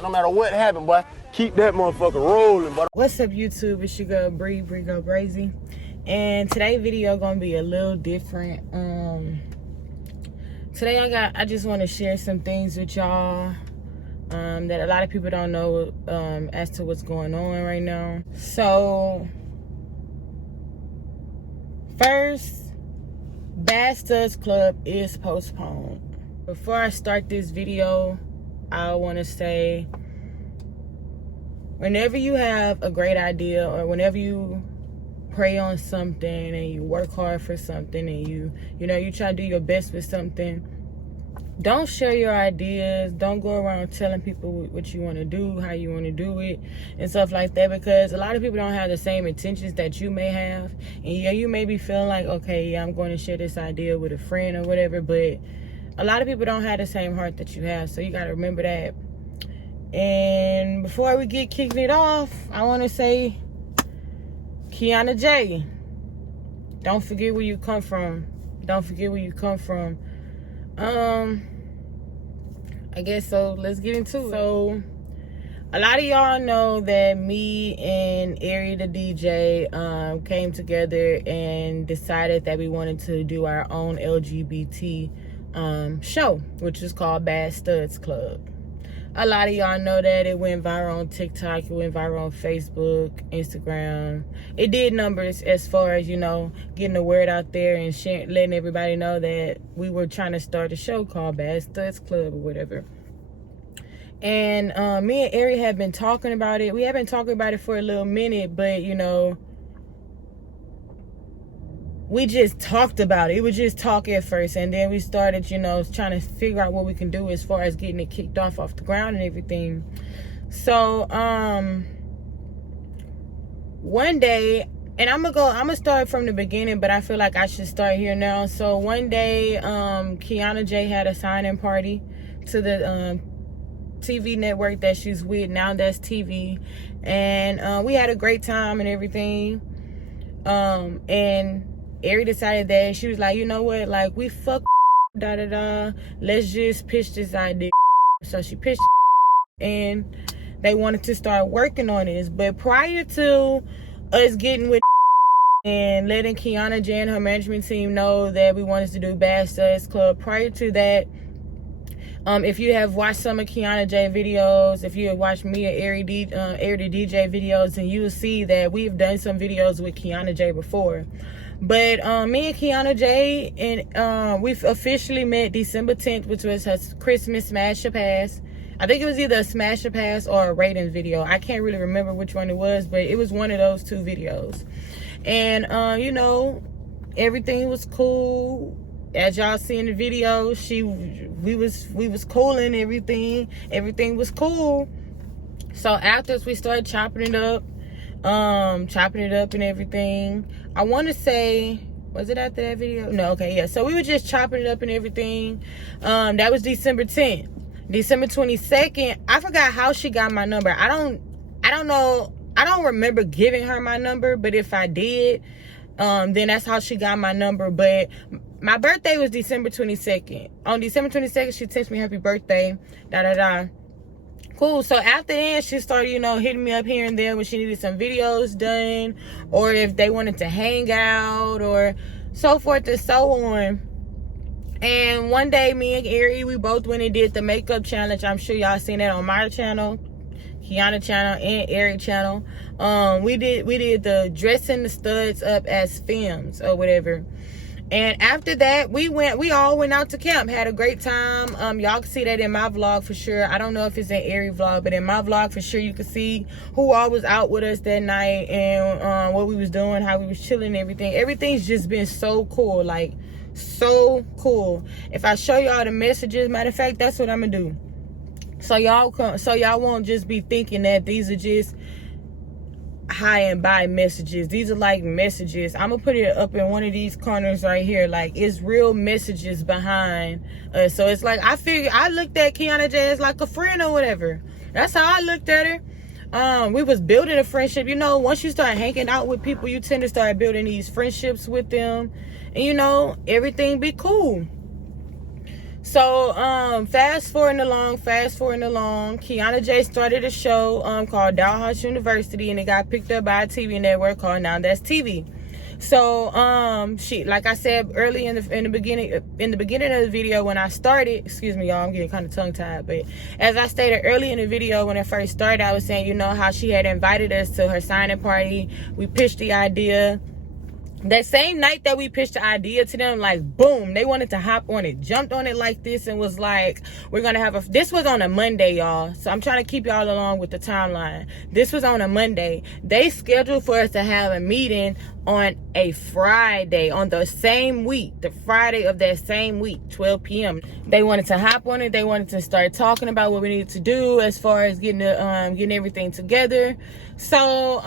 No matter what happened, boy, keep that motherfucker rolling, boy. What's up, YouTube? It's your girl Bree Go Crazy, and today's video gonna be a little different. Today I just want to share some things with y'all that a lot of people don't know as to what's going on right now. So first, STUD Club is postponed. Before I start this video, I want to say, whenever you have a great idea or whenever you pray on something and you work hard for something and you try to do your best with something, don't share your ideas. Don't go around telling people what you want to do, how you want to do it, and stuff like that, because a lot of people don't have the same intentions that you may have. And yeah, you may be feeling like, okay, yeah, I'm going to share this idea with a friend or whatever, but a lot of people don't have the same heart that you have, so you got to remember that. And before we get kicking it off, I want to say, KiannaJay, don't forget where you come from. Don't forget where you come from. I guess so. Let's get into it. So, a lot of y'all know that me and Ari the DJ came together and decided that we wanted to do our own LGBT show, which is called STUD Club. A lot of y'all know that it went viral on TikTok, it went viral on Facebook, Instagram. It did numbers as far as, getting the word out there and letting everybody know that we were trying to start a show called STUD Club or whatever. And me and Ari have been talking about it. We have been talking about it for a little minute, but, we just talked about it. It was just talk at first, and then we started, trying to figure out what we can do as far as getting it kicked off the ground and everything. So, one day, and I'm gonna start from the beginning, but I feel like I should start here now. So one day, KiannaJay had a signing party to the TV network that she's with now. That's TV, and we had a great time and everything. And Ari decided that she was like, you know what, like, we fuck let's just pitch this idea. So she pitched, and they wanted to start working on this. But prior to us getting with and letting KiannaJay and her management team know that we wanted to do STUD Club, prior to that, if you have watched some of KiannaJay videos, if you have watched me and Ari the DJ videos, then you will see that we've done some videos with KiannaJay before. But me and KiannaJay, and we've officially met December 10th, which was her Christmas Smash Your Pass. I think it was either a Smash Your Pass or a ratings video. I can't really remember which one it was, but it was one of those two videos. And everything was cool. As y'all see in the video, we was cool and everything. Everything was cool. So after we started chopping it up and everything. I want to say, was it after that video? No, okay, yeah. So we were just chopping it up and everything. That was December 10th. December 22nd, I forgot how she got my number. I don't know. I don't remember giving her my number, but if I did, then that's how she got my number. But my birthday was December 22nd. On December 22nd, she texted me happy birthday, Cool. So after that, she started, hitting me up here and there when she needed some videos done, or if they wanted to hang out, or so forth and so on. And one day, me and Ari, we both went and did the makeup challenge. I'm sure y'all seen that on my channel, Kianna channel, and Ari channel. We did the dressing the studs up as femmes or whatever. And after that, we all went out to camp, had a great time. Y'all can see that in my vlog for sure. I don't know if it's in Ari vlog, but in my vlog for sure, you can see who all was out with us that night and what we was doing, how we was chilling and everything. Everything's just been so cool, like so cool. If I show y'all the messages, matter of fact, that's what I'm gonna do. So y'all won't just be thinking that these are just hi and bye messages. These are like messages. I'm gonna put it up in one of these corners right here. Like, it's real messages behind us. So it's like, I looked at KiannaJay as like a friend or whatever. That's how I looked at her. We was building a friendship. Once you start hanging out with people, you tend to start building these friendships with them, and everything be cool. So fast forwarding along, KiannaJay started a show called Dalhouse University, and it got picked up by a TV network called Now That's TV. So she, like I said early in the beginning of the video when I started, excuse me y'all, I'm getting kind of tongue tied, but as I stated early in the video when it first started, I was saying, you know, how she had invited us to her signing party. We pitched the idea. That same night that we pitched the idea to them, like, boom, they wanted to hop on it, jumped on it like this, and was like, we're going to have this was on a Monday, y'all. So I'm trying to keep y'all along with the timeline. This was on a Monday. They scheduled for us to have a meeting on a Friday, on the same week, the Friday of that same week, 12 p.m. They wanted to hop on it. They wanted to start talking about what we needed to do as far as getting everything together. So,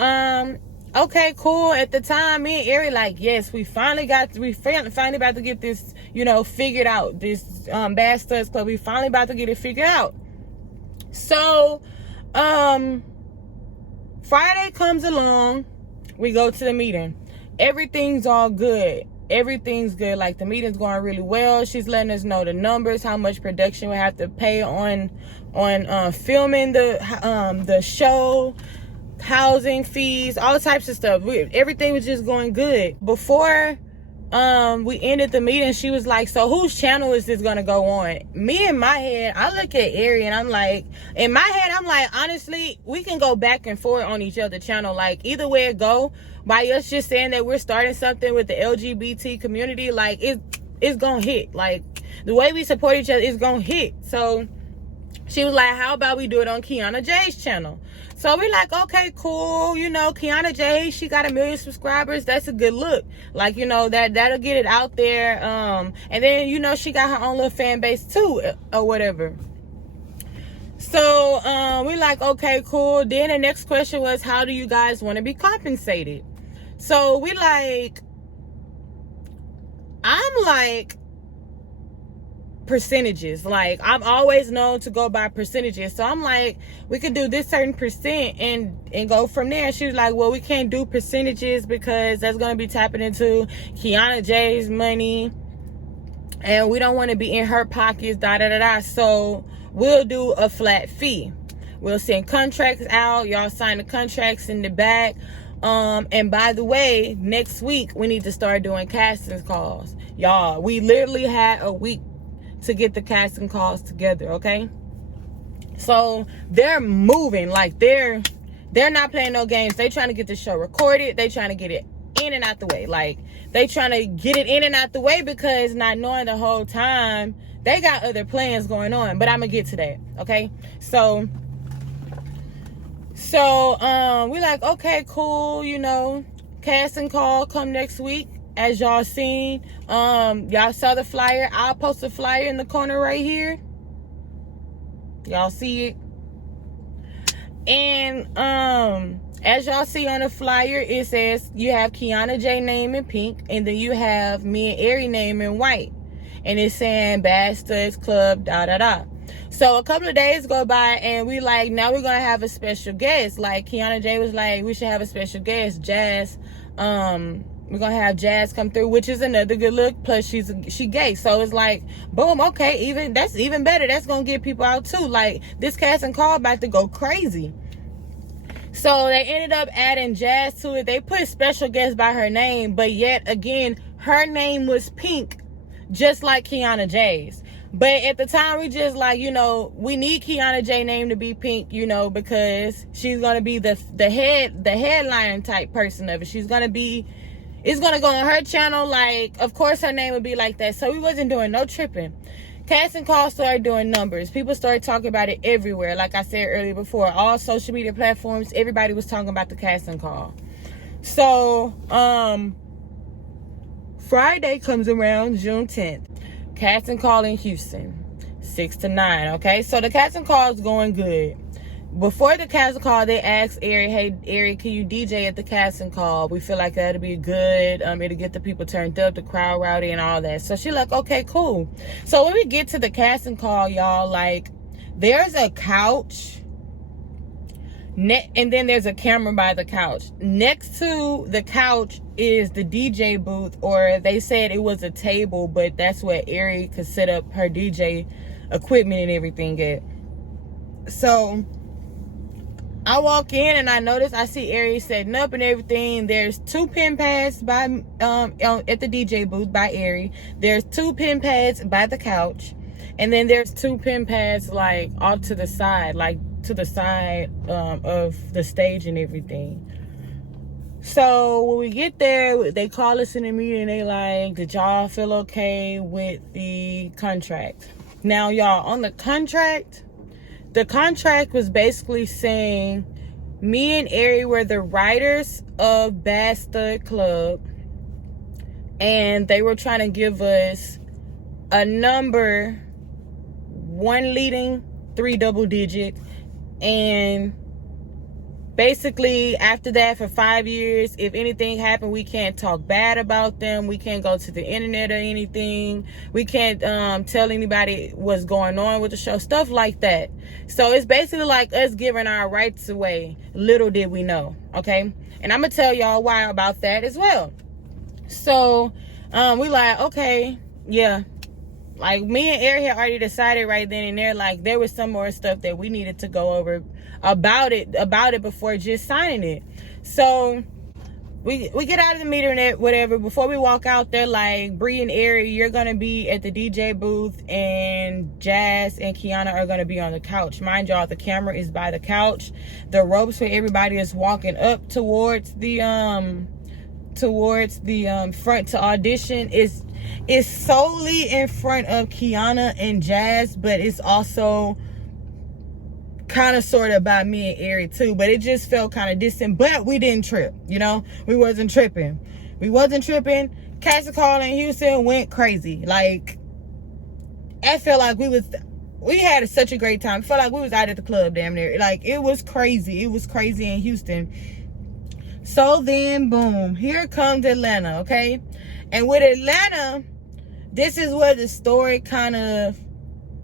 okay, cool. At the time, me and Ari like, yes, we finally about to get this, you know, figured out. This Bad Studs Club, we finally about to get it figured out. So, Friday comes along, we go to the meeting. Everything's all good. Everything's good. Like, the meeting's going really well. She's letting us know the numbers, how much production we have to pay on filming the show, housing fees, all types of stuff. Everything was just going good. Before we ended the meeting, she was like, so whose channel is this gonna go on? Me, in my head, I look at Ari and I'm like, honestly, we can go back and forth on each other's channel. Like, either way it go, by us just saying that we're starting something with the LGBT community, like, it's gonna hit. Like, the way we support each other is gonna hit. So she was like, how about we do it on KiannaJay's channel? So we like, okay, cool. You know, KiannaJay, she got 1 million subscribers. That's a good look. Like, you know, that'll get it out there. And then, you know, she got her own little fan base too, or whatever. So we like, okay, cool. Then the next question was, how do you guys want to be compensated? So we like, I'm like, percentages. Like, I'm always known to go by percentages. So I'm like, we could do this certain percent and go from there. She was like, well, we can't do percentages because that's going to be tapping into KiannaJay's money and we don't want to be in her pockets, so we'll do a flat fee. We'll send contracts out, y'all sign the contracts in the back. And by the way, next week we need to start doing casting calls. Y'all, we literally had a week to get the casting calls together, okay? So they're moving, like they're not playing no games. They trying to get the show recorded. They trying to get it in and out the way. Like, they trying to get it in and out the way because not knowing the whole time they got other plans going on. But I'm gonna get to that, okay? So we like, okay, cool, you know, casting call come next week. As y'all seen, y'all saw the flyer. I'll post a flyer in the corner right here. Y'all see it. And as y'all see on the flyer, it says you have KiannaJay name in pink, and then you have me and Ari name in white, and it's saying Bad Studs Club . So a couple of days go by, and we like, now we're gonna have a special guest. Like, KiannaJay was like, we should have a special guest, Jazz. We're gonna have Jazz come through, which is another good look. Plus, she gay, so it's like, boom, okay, that's even better. That's gonna get people out too. Like, this casting call about to go crazy. So they ended up adding Jazz to it. They put special guest by her name, but yet again, her name was pink, just like KiannaJay's. But at the time, we just like, you know, we need KiannaJay name to be pink, you know, because she's gonna be the headline type person of it. She's gonna be. It's going to go on her channel. Like, of course, her name would be like that. So we wasn't doing no tripping. Casting calls started doing numbers. People started talking about it everywhere. Like I said earlier before, all social media platforms, everybody was talking about the casting call. So, Friday comes around, June 10th. Casting call in Houston, 6 to 9, okay? So the casting call is going good. Before the casting call, they asked Ari, hey, Ari, can you DJ at the casting call? We feel like that'll be good. It'll get the people turned up, the crowd rowdy and all that. So she's like, okay, cool. So when we get to the casting call, y'all, like, there's a couch And then there's a camera by the couch. Next to the couch is the DJ booth, or they said it was a table, but that's where Ari could set up her DJ equipment and everything at. So I walk in and I see Ari setting up and everything. There's 2 pen pads by at the DJ booth by Ari. There's 2 pen pads by the couch, and then there's 2 pen pads like off to the side, like to the side of the stage and everything. So when we get there, they call us in a meeting. They like, did y'all feel okay with the contract? Now, y'all, on the contract was basically saying me and Ari were the writers of Bad Stud Club, and they were trying to give us a number, 1 leading, 3 double digit, and basically after that for 5 years, if anything happened, we can't talk bad about them, we can't go to the internet or anything, we can't tell anybody what's going on with the show, stuff like that. So it's basically like us giving our rights away. Little did we know, okay? And I'm gonna tell y'all why about that as well. So we like, okay, yeah, like me and Ari had already decided right then and there, like there was some more stuff that we needed to go over about it before just signing it. So we get out of the meeting and whatever. Before we walk out, they're like, Bree and Ari, you're gonna be at the DJ booth, and Jazz and Kiana are gonna be on the couch. Mind y'all, the camera is by the couch. The ropes for everybody is walking up towards the front to audition is solely in front of Kiana and Jazz, but it's also kind of sort of by me and Ari too, but it just felt kind of distant. But we didn't trip, you know, we wasn't tripping. Casting call in Houston went crazy. Like, I felt like we had such a great time. I felt like we was out at the club damn near. Like, it was crazy in Houston. So then, boom, here comes Atlanta, okay? And with Atlanta, this is where the story kind of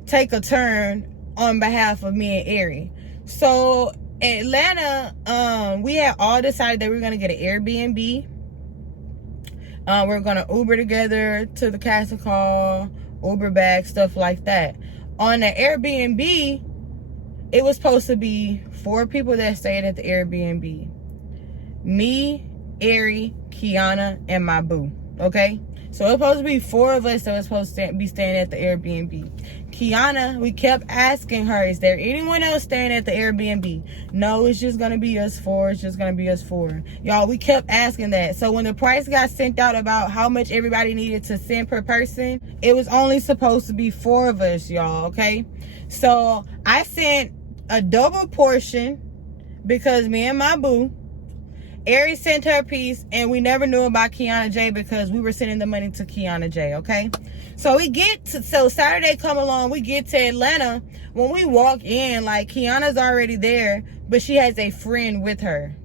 take a turn on behalf of me and Ari. So Atlanta, we had all decided that we were going to get an Airbnb. We're going to Uber together to the casting call, Uber back, stuff like that. On the Airbnb, it was supposed to be 4 people that stayed at the Airbnb. Me, Ari, Kiana, and my boo. Okay? So it was supposed to be 4 of us that was supposed to be staying at the Airbnb. Kiana, we kept asking her, is there anyone else staying at the Airbnb? No, it's just going to be us 4. It's just going to be us 4. Y'all, we kept asking that. So when the price got sent out about how much everybody needed to send per person, it was only supposed to be 4 of us, y'all, okay? So I sent a double portion because me and my boo, Ari sent her piece, and we never knew about KiannaJay because we were sending the money to KiannaJay, okay? So so Saturday come along, we get to Atlanta. When we walk in, like, Kiana's already there, but she has a friend with her.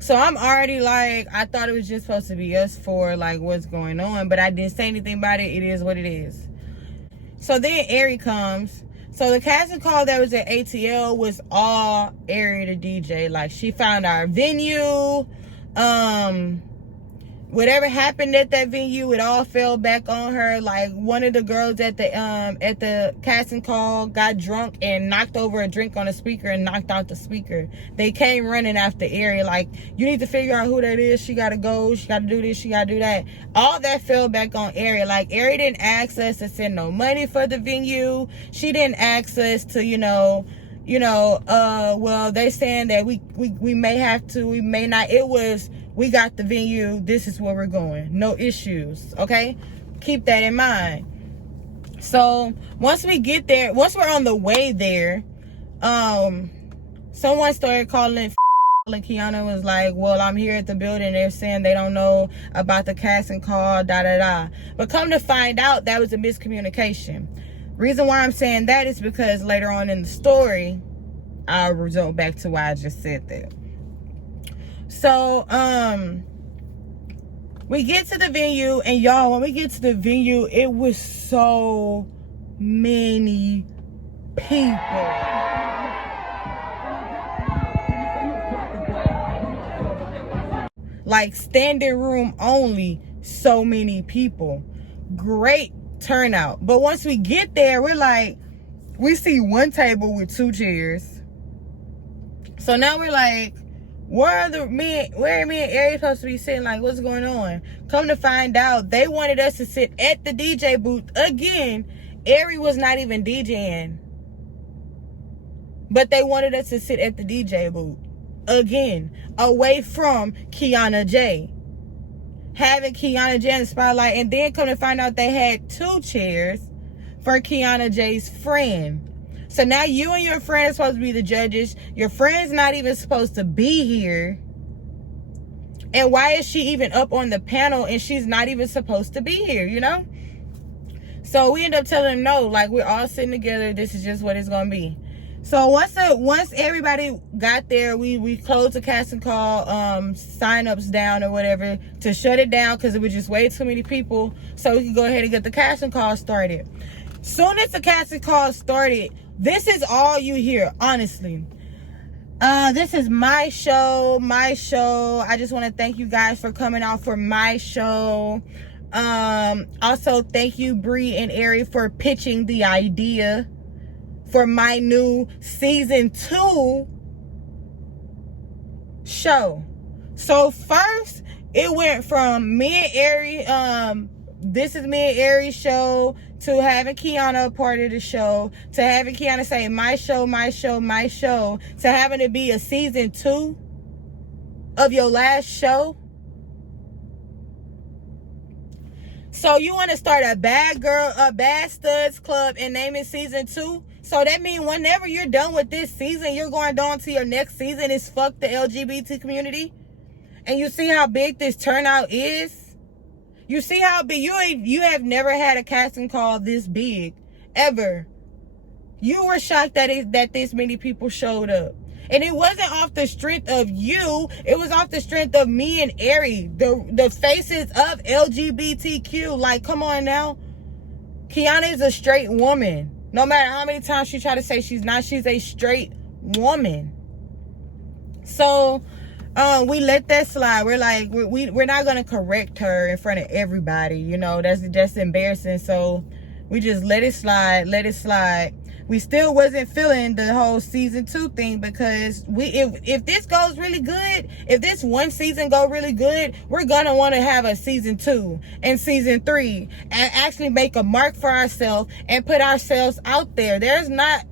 So I'm already like, I thought it was just supposed to be us 4, like, what's going on? But I didn't say anything about it. It is what it is. So then Ari comes. So the casting call that was at ATL was all Ari the DJ. Like, she found our venue. Whatever happened at that venue, it all fell back on her. Like, one of the girls at the casting call got drunk and knocked over a drink on a speaker and knocked out the speaker. They came running after Ari, like, you need to figure out who that is. She gotta go. She gotta do this. She gotta do that. All that fell back on Ari. Like, Ari didn't ask us to send no money for the venue. She didn't ask us to, well, they're saying that we may have to, we may not. It was, we got the venue, this is where we're going. No issues, okay? Keep that in mind. So once we get there, once we're on the way there, someone started calling, and Kiana was like, well, I'm here at the building. They're saying they don't know about the casting call, da-da-da. But come to find out, that was a miscommunication. Reason why I'm saying that is because later on in the story, I'll result back to why I just said that. So, we get to the venue, and y'all, when we get to the venue, it was so many people. like standing room only, so many people. Great turnout. But once we get there, we're like, we see one table with 2 chairs. So now we're like, where are me and Ari supposed to be sitting? Like, what's going on? Come to find out, they wanted us to sit at the DJ booth again. Ari was not even DJing, but they wanted us to sit at the DJ booth again, away from KiannaJay, having KiannaJay in the spotlight. And then come to find out, they had 2 chairs for KiannaJay's friend. So now you and your friend are supposed to be the judges. Your friend's not even supposed to be here. And why is she even up on the panel and she's not even supposed to be here, you know? So we end up telling them, no, like, we're all sitting together. This is just what it's going to be. So once everybody got there, we closed the casting call, sign-ups down or whatever to shut it down because it was just way too many people. So we could go ahead and get the casting call started. Soon as the casting call started, this is all you hear, honestly. This is my show. I just want to thank you guys for coming out for my show. Also, thank you, Bree and Ari, for pitching the idea for my new season 2 show. So first, it went from me and Ari, this is me and Ari's show, to having Kianna a part of the show, to having Kianna say my show, to having it be a season 2 of your last show. So you want to start a bad studs club and name it season 2? So that means whenever you're done with this season, you're going on to your next season is fuck the LGBT community. And you see how big this turnout is? You see how big, you have never had a casting call this big, ever. You were shocked that this many people showed up. And it wasn't off the strength of you, it was off the strength of me and Ari, the faces of LGBTQ. Like, come on now. Kianna is a straight woman. No matter how many times she try to say she's not, she's a straight woman. So we let that slide. We're like, we're not gonna correct her in front of everybody, you know, that's embarrassing. So we just let it slide. We still wasn't feeling the whole season 2 thing, because if this goes really good, if this one season go really good, we're gonna want to have a season 2 and season 3 and actually make a mark for ourselves and put ourselves out there. There's not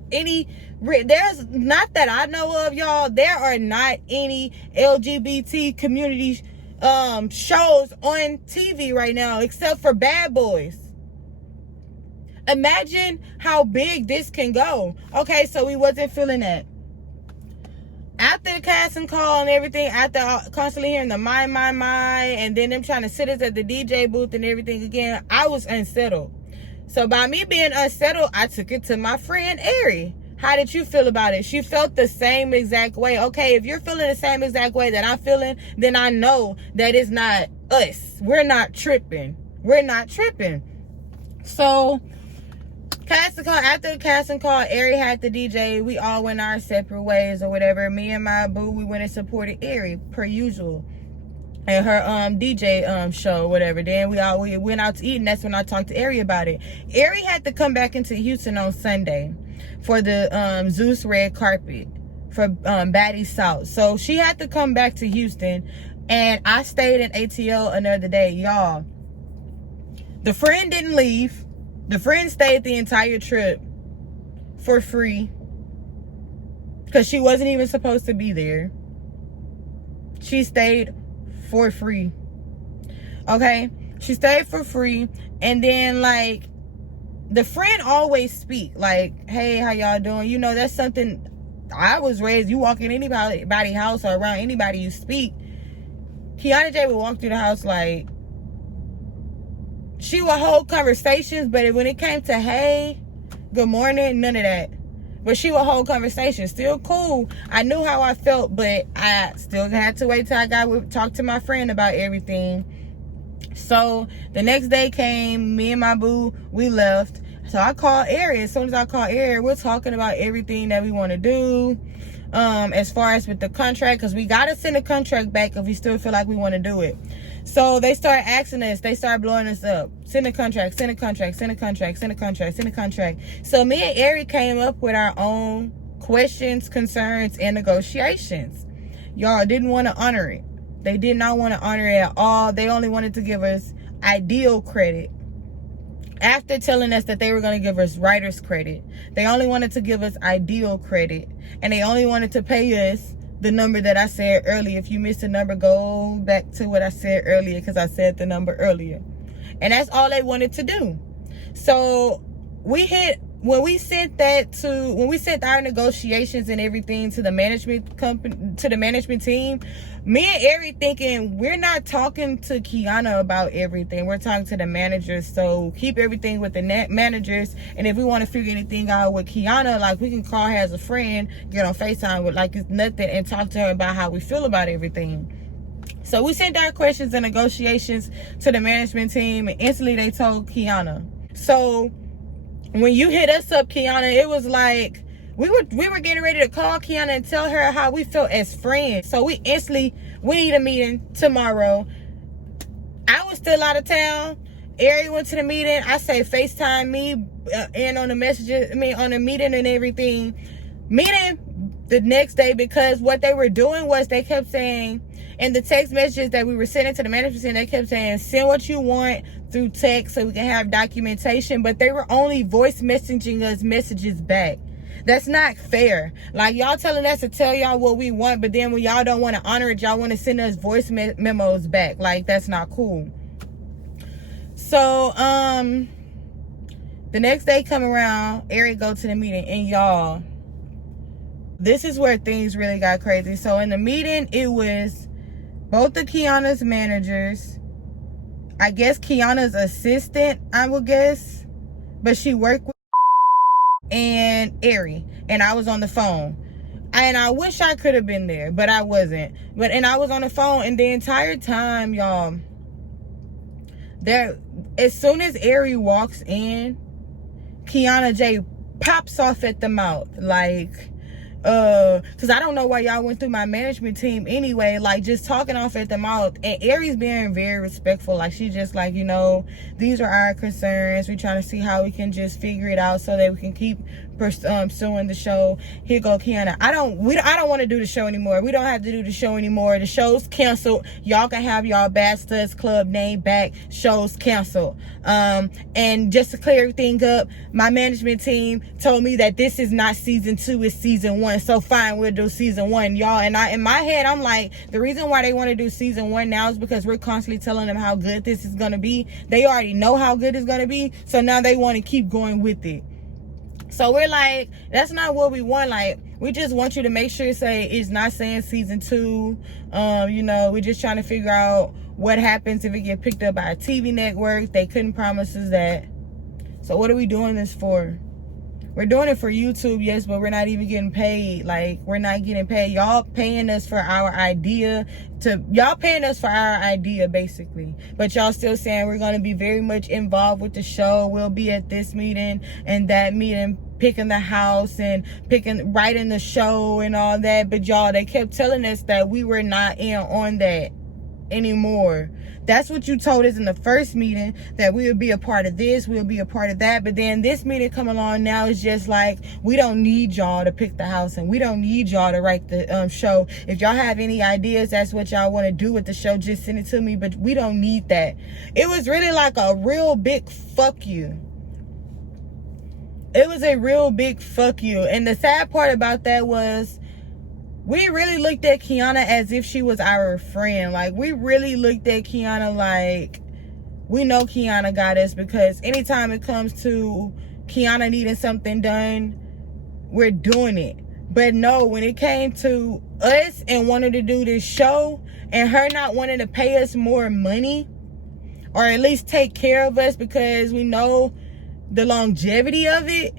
that I know of, y'all, there are not any LGBT community shows on TV right now except for Bad Boys. Imagine how big this can go. Okay, so we wasn't feeling that. After the casting call and everything, after constantly hearing the my, and then them trying to sit us at the DJ booth and everything again, I was unsettled. So by me being unsettled, I took it to my friend Ari. How did you feel about it? She felt the same exact way. Okay, if you're feeling the same exact way that I'm feeling, then I know that it's not us. We're not tripping. So casting call, after the casting call, Ari had the DJ. We all went our separate ways or whatever. Me and my boo, we went and supported Ari per usual at her DJ show, whatever. Then we went out to eat, and that's when I talked to Ari about it. Ari had to come back into Houston on Sunday for the Zeus red carpet for Baddie South. So she had to come back to Houston, and I stayed in ATL another day. Y'all, the friend didn't leave. The friend stayed the entire trip for free because she wasn't even supposed to be there. She stayed for free. Okay? She stayed for free. And then, like, the friend always speak. Like, hey, how y'all doing? You know, that's something I was raised. You walk in anybody's house or around anybody, you speak. KiannaJay would walk through the house like, she would hold conversations, but when it came to hey, good morning, none of that. But she would hold conversations. Still cool. I knew how I felt, but I still had to wait till I talk to my friend about everything. So the next day came, me and my boo, we left. So I called Ari. As soon as I called Ari, we're talking about everything that we want to do. as far as with the contract, because we got to send a contract back if we still feel like we want to do it. So they start asking us, they start blowing us up. Send a contract, send a contract, send a contract, send a contract, send a contract. So me and Ari came up with our own questions, concerns, and negotiations. Y'all didn't want to honor it. They did not want to honor it at all. They only wanted to give us ideal credit. After telling us that they were going to give us writer's credit, they only wanted to give us ideal credit. And they only wanted to pay us the number that I said earlier. If you missed the number, go back to what I said earlier, because I said the number earlier. And that's all they wanted to do. So when we sent our negotiations and everything to the management company, to the management team, me and Ari thinking, we're not talking to Kianna about everything. We're talking to the managers. So keep everything with the managers. And if we want to figure anything out with Kianna, like, we can call her as a friend, get on FaceTime with like it's nothing, and talk to her about how we feel about everything. So we sent our questions and negotiations to the management team, and instantly they told Kianna. So when you hit us up, Kianna, it was like we were getting ready to call Kianna and tell her how we felt as friends. So we need a meeting tomorrow. I was still out of town. Ari went to the meeting. I say FaceTime me and on the messages, on the meeting and everything. Meeting the next day, because what they were doing was they kept saying in the text messages that we were sending to the management team, they kept saying, send what you want through text so we can have documentation, but they were only voice messaging us messages back. That's not fair. Like, y'all telling us to tell y'all what we want, but then when y'all don't want to honor it, y'all want to send us voice memos back. Like, that's not cool. So the next day come around, Ari go to the meeting, and y'all, this is where things really got crazy. So in the meeting, it was both of Kianna's managers, I guess Kianna's assistant, I would guess, but she worked with, and Ari, and I was on the phone. And I wish I could have been there, but I wasn't. And I was on the phone, and the entire time, y'all, as soon as Ari walks in, KiannaJay pops off at the mouth, like, because I don't know why y'all went through my management team anyway, like, just talking off at the mouth. And Ari's being very respectful, like, she just like, these are our concerns, we're trying to see how we can just figure it out so that we can keep pursuing the show. Here go Kianna. I don't want to do the show anymore. We don't have to do the show anymore. The show's canceled. Y'all can have y'all Bad Studs Club name back. Show's canceled. And just to clear everything up, my management team told me that this is not season 2, it's season 1. So fine, we'll do season 1, y'all. And in my head, I'm like, the reason why they want to do season 1 now is because we're constantly telling them how good this is gonna be. They already know how good it's gonna be, so now they want to keep going with it. So we're like, that's not what we want. Like, we just want you to make sure it's not saying season 2. We're just trying to figure out what happens if it get picked up by a TV network. They couldn't promise us that. So what are we doing this for? We're doing it for YouTube, yes, but we're not even getting paid. Like, we're not getting paid. Y'all paying us for our idea, basically. But y'all still saying we're going to be very much involved with the show. We'll be at this meeting and that meeting, picking the house and writing the show and all that. But y'all, they kept telling us that we were not in on that anymore. That's what you told us in the first meeting, that we would be a part of this, we'll be a part of that. But then this meeting coming along now is just like, we don't need y'all to pick the house, and we don't need y'all to write the show. If y'all have any ideas, that's what y'all want to do with the show, just send it to me, but we don't need that. It was really like a real big fuck you. It was a real big fuck you. And the sad part about that was, we really looked at Kianna as if she was our friend. Like, we really looked at Kianna like, we know Kianna got us, because anytime it comes to Kianna needing something done, we're doing it. But no, when it came to us and wanting to do this show, and her not wanting to pay us more money, or at least take care of us because we know the longevity of it,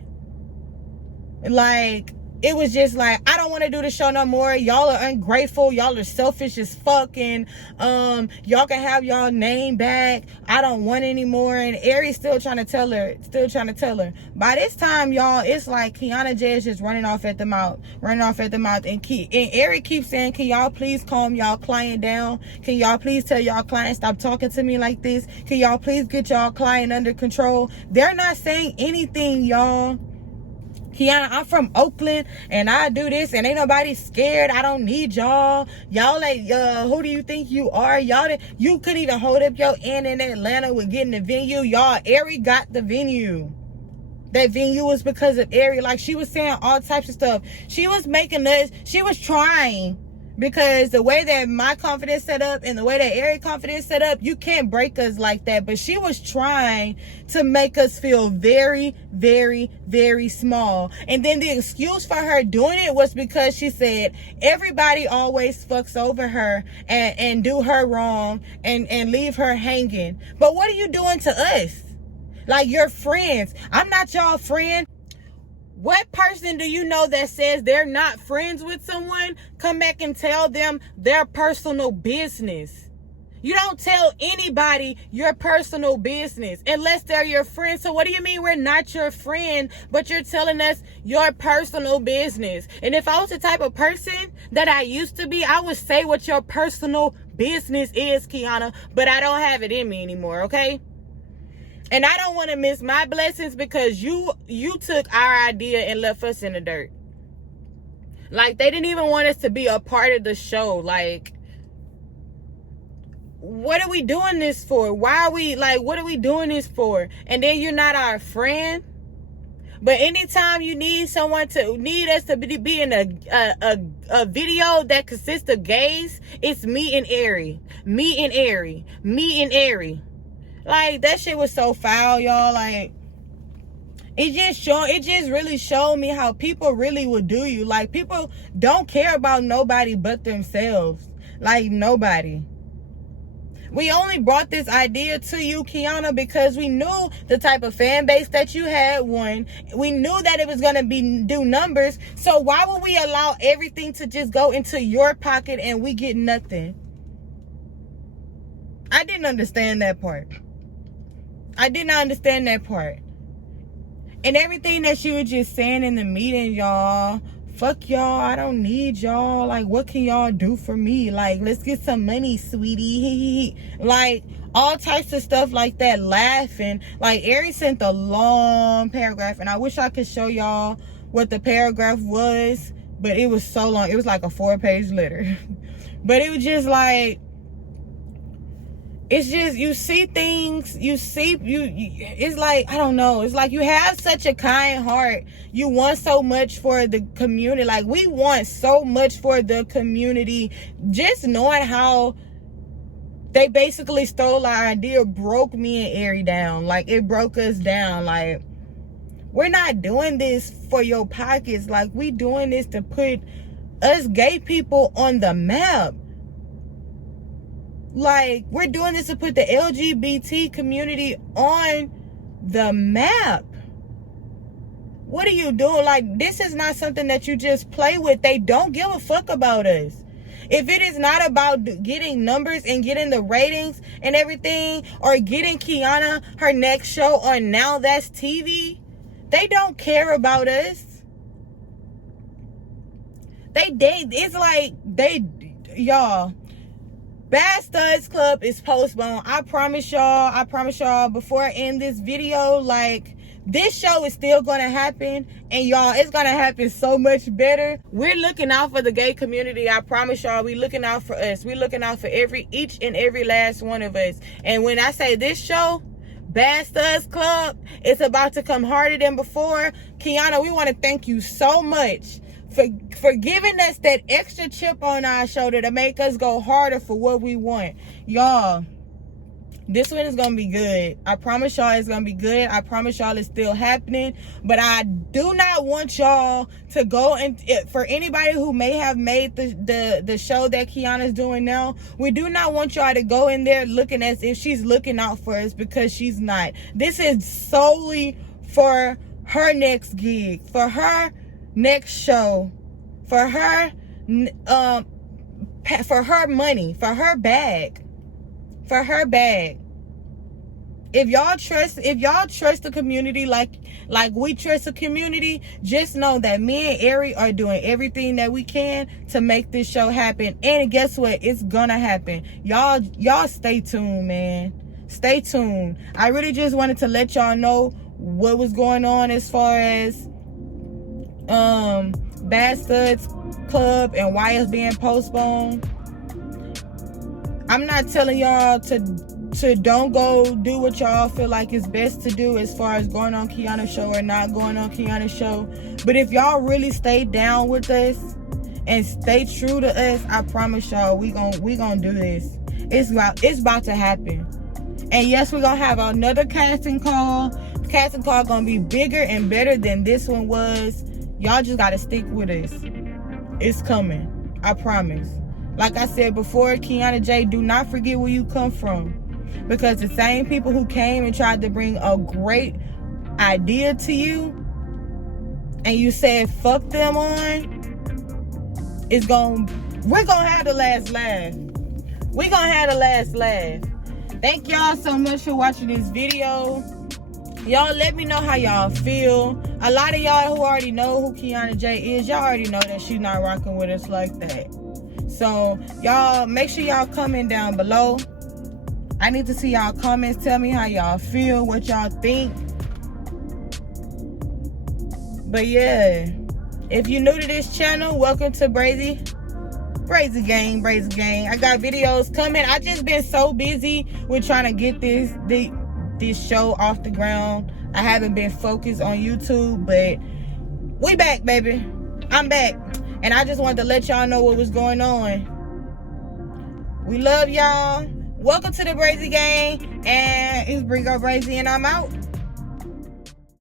like, it was just like, I don't want to do the show no more. Y'all are ungrateful. Y'all are selfish as fuck. And y'all can have y'all name back. I don't want anymore. And Ari's still trying to tell her. By this time, y'all, it's like KiannaJay is just running off at the mouth. And Ari keeps saying, can y'all please calm y'all client down? Can y'all please tell y'all client stop talking to me like this? Can y'all please get y'all client under control? They're not saying anything, y'all. Kianna, I'm from Oakland and I do this and ain't nobody scared. I don't need y'all. Y'all like, who do you think you are? You couldn't even hold up your end in Atlanta with getting the venue. Y'all, Ari got the venue. That venue was because of Ari. Like, she was saying all types of stuff. She was making us, she was trying. Because the way that my confidence set up and the way that Ari's confidence set up, you can't break us like that. But she was trying to make us feel very, very, very small. And then the excuse for her doing it was because she said everybody always fucks over her and do her wrong and leave her hanging. But what are you doing to us? Like, you're friends. I'm not y'all friend. What person do you know that says they're not friends with someone? Come back and tell them their personal business. You don't tell anybody your personal business unless they're your friend. So what do you mean we're not your friend, but you're telling us your personal business? And if I was the type of person that I used to be, I would say what your personal business is, Kianna, but I don't have it in me anymore, okay? And I don't want to miss my blessings because you took our idea and left us in the dirt. Like, they didn't even want us to be a part of the show. Like, what are we doing this for? Why are we, like, what are we doing this for? And then you're not our friend. But anytime you need someone to, need us to be in a video that consists of gays, it's me and Ari. Like, that shit was so foul, y'all. Like, it just really showed me how people really would do you. Like, people don't care about nobody but themselves. Like, nobody. We only brought this idea to you, Kianna, because we knew the type of fan base that you had, one. We knew that it was going to do numbers. So why would we allow everything to just go into your pocket and we get nothing? I didn't understand that part. I did not understand that part. And everything that she was just saying in the meeting, y'all, fuck y'all, I don't need y'all. Like, what can y'all do for me? Like, let's get some money, sweetie. Like, all types of stuff like that, laughing. Like, Ari sent a long paragraph, and I wish I could show y'all what the paragraph was, but it was so long. It was like a 4-page letter. But it was just like, it's just, you see things, it's like, I don't know. It's like you have such a kind heart. You want so much for the community. Like, we want so much for the community. Just knowing how they basically stole our idea broke me and Ari down. Like, it broke us down. Like, we're not doing this for your pockets. Like, we doing this to put us gay people on the map. Like, we're doing this to put the LGBT community on the map. What are you doing? Like, this is not something that you just play with. They don't give a fuck about us. If it is not about getting numbers and getting the ratings and everything, or getting Kianna her next show on Now That's TV, they don't care about us. Y'all, Bad Studs Club is postponed. I promise y'all before I end this video, like, this show is still gonna happen, and y'all, it's gonna happen so much better. We're looking out for the gay community. I promise y'all, we looking out for us. We looking out for each and every last one of us. And when I say this show, Bad Studs Club, it's about to come harder than before. Kianna, we want to thank you so much for giving us that extra chip on our shoulder to make us go harder for what we want. Y'all, this one is gonna be good. I promise y'all it's gonna be good. I promise y'all it's still happening. But I do not want y'all to go, and for anybody who may have made the show that Kianna's doing now, we do not want y'all to go in there looking as if she's looking out for us, because she's not. This is solely for her next gig, for her next show for her money, for her bag. If y'all trust the community like we trust the community, just know that me and Ari are doing everything that we can to make this show happen. And guess what? It's gonna happen. Y'all stay tuned, man. Stay tuned. I really just wanted to let y'all know what was going on as far as Bad Studs Club and why it's being postponed. I'm not telling y'all to don't go do what y'all feel like is best to do as far as going on Kianna's show or not going on Kianna's show. But if y'all really stay down with us and stay true to us, I promise y'all we gonna do this. It's about to happen. And yes, we're gonna have another casting call. The casting call gonna be bigger and better than this one was. Y'all just gotta stick with us. It's coming. I promise. Like I said before, KiannaJay, do not forget where you come from. Because the same people who came and tried to bring a great idea to you and you said fuck them on, we're gonna have the last laugh. We're gonna have the last laugh. Thank y'all so much for watching this video. Y'all let me know how y'all feel. A lot of y'all who already know who KiannaJay is, y'all already know that she's not rocking with us like that. So y'all make sure y'all comment down below. I need to see y'all comments. Tell me how y'all feel, what y'all think. But yeah, if you're new to this channel, welcome to Brazy Gang. I got videos coming. I just been so busy with trying to get this show off the ground. I haven't been focused on YouTube, but we back, baby. I'm back. And I just wanted to let y'all know what was going on. We love y'all. Welcome to the Brazy Gang. And it's Bring Up Brazy and I'm out.